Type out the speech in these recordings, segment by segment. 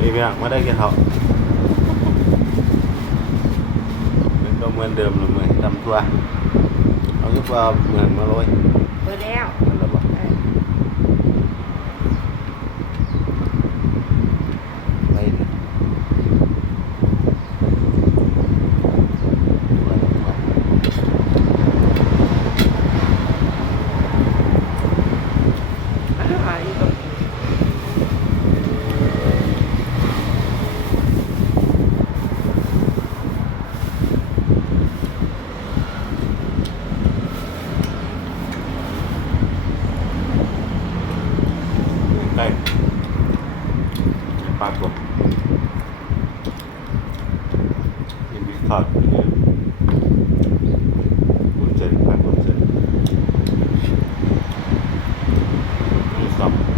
อีกอย่างไม่ได้กินเขามันตัวเหมือนเดิมเหมือนจำตัว เอาทุกว่าเหมือนมาเลยไปแล้ว Stop.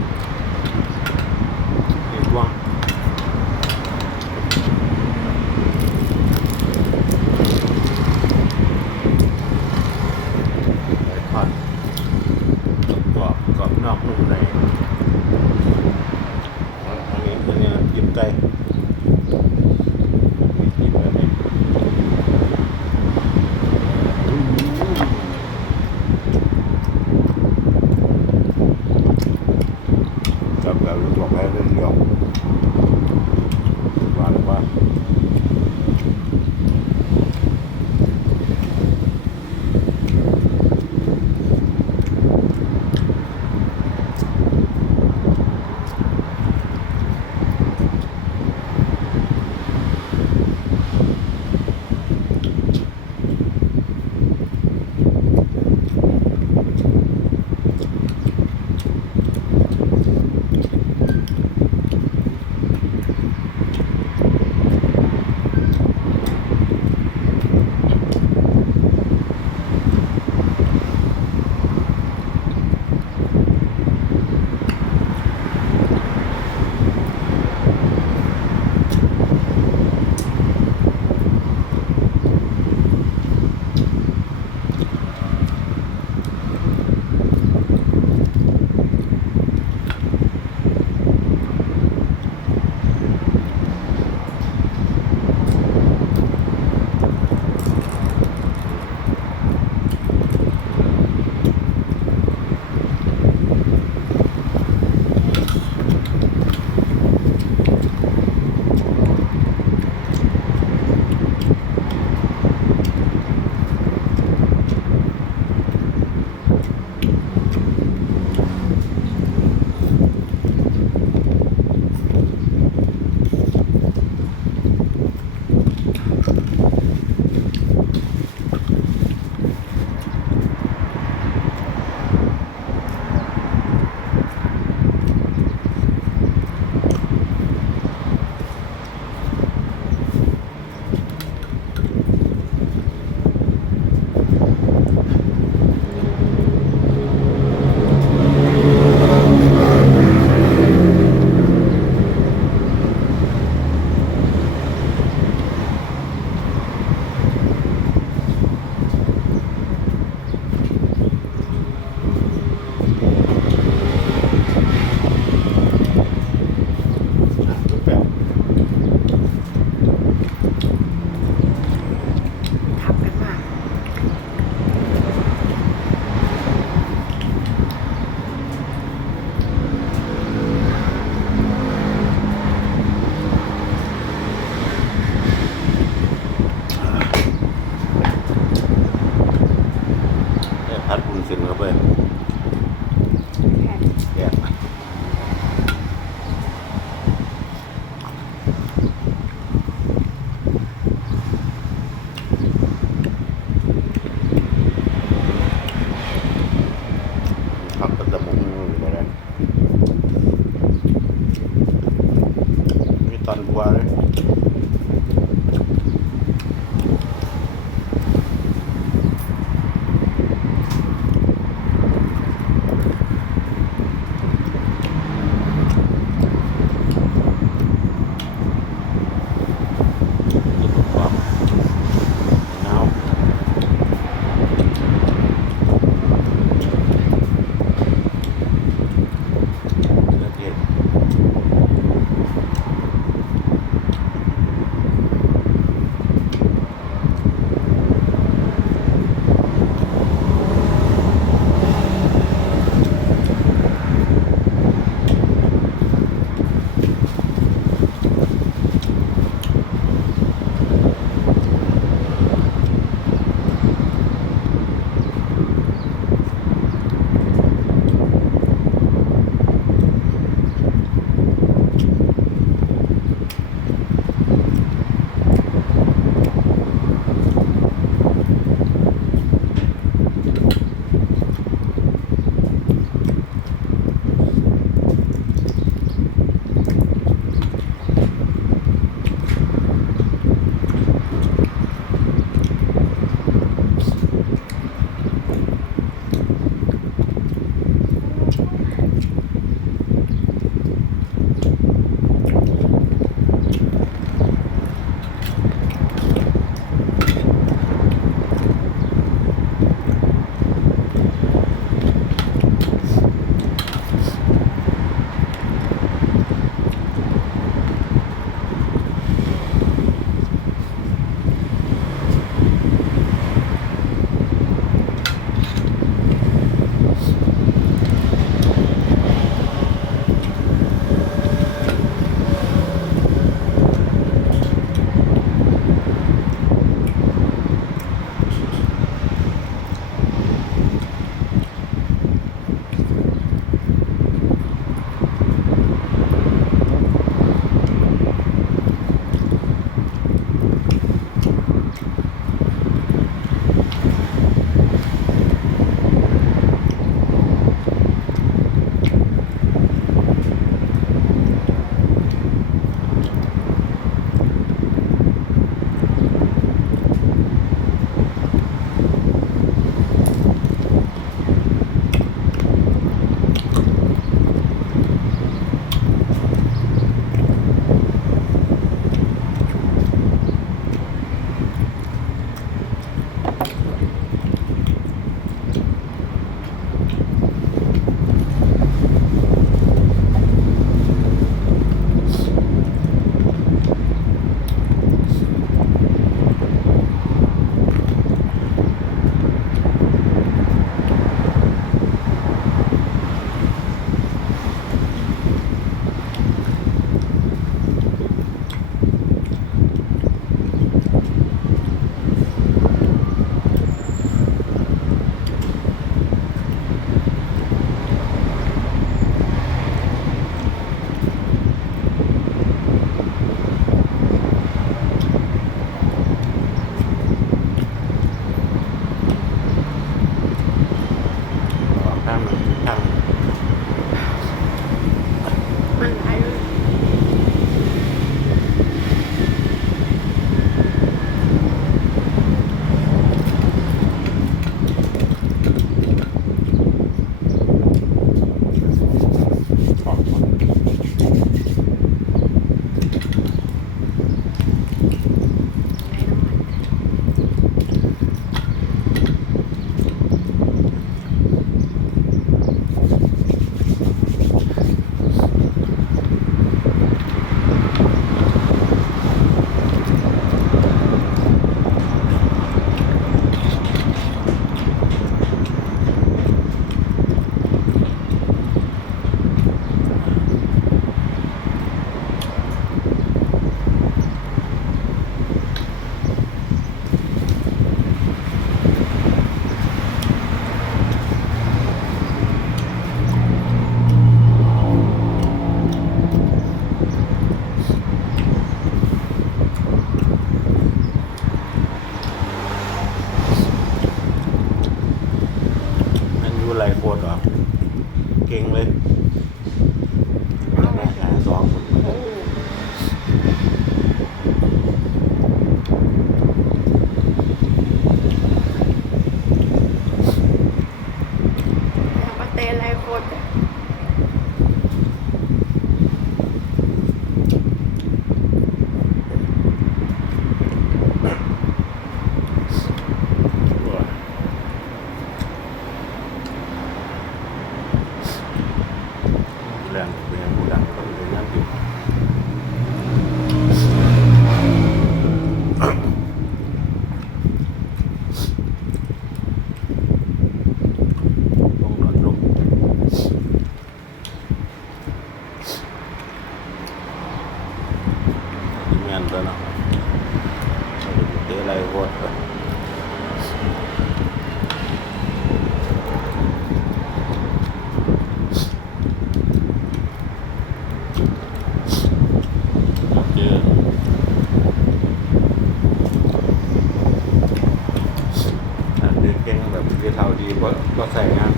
ก็ก็ใส่งาน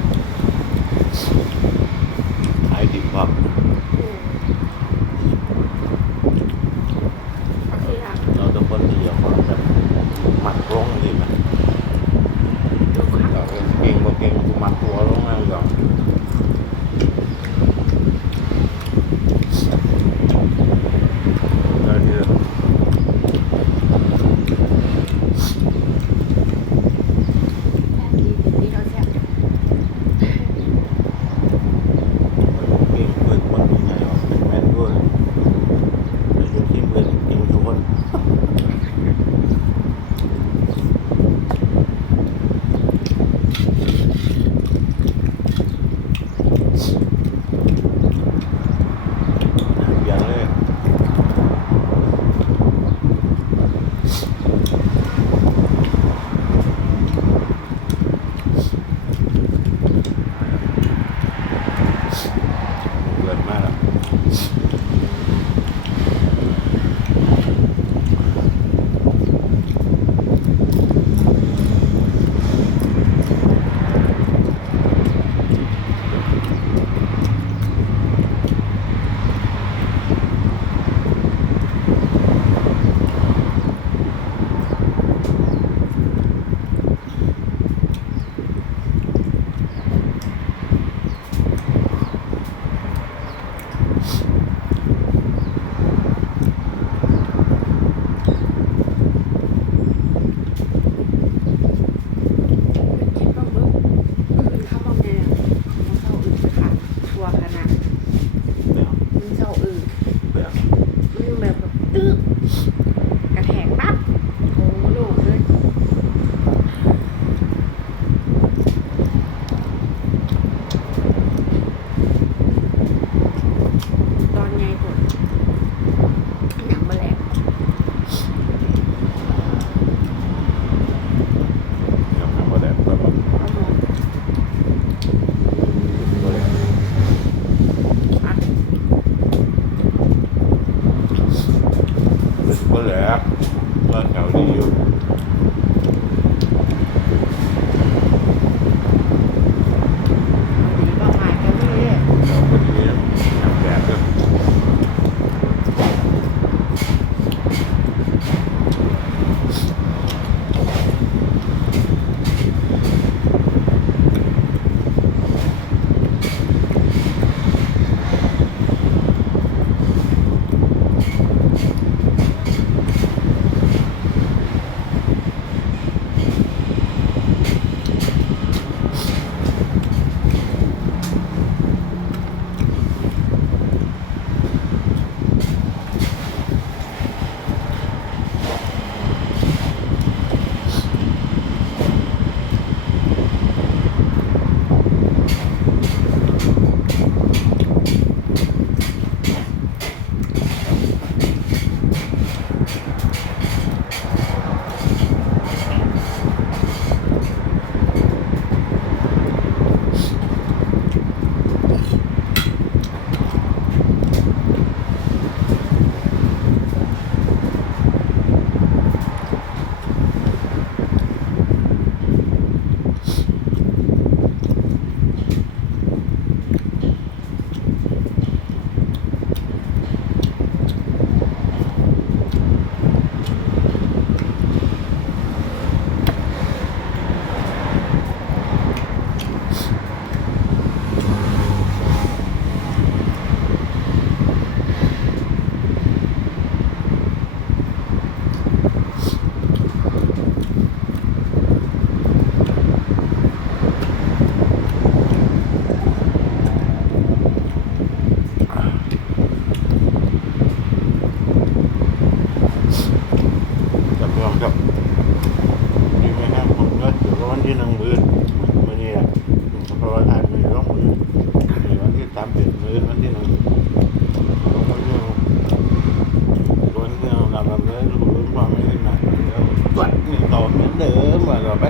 แล้วเพื่อนเก่า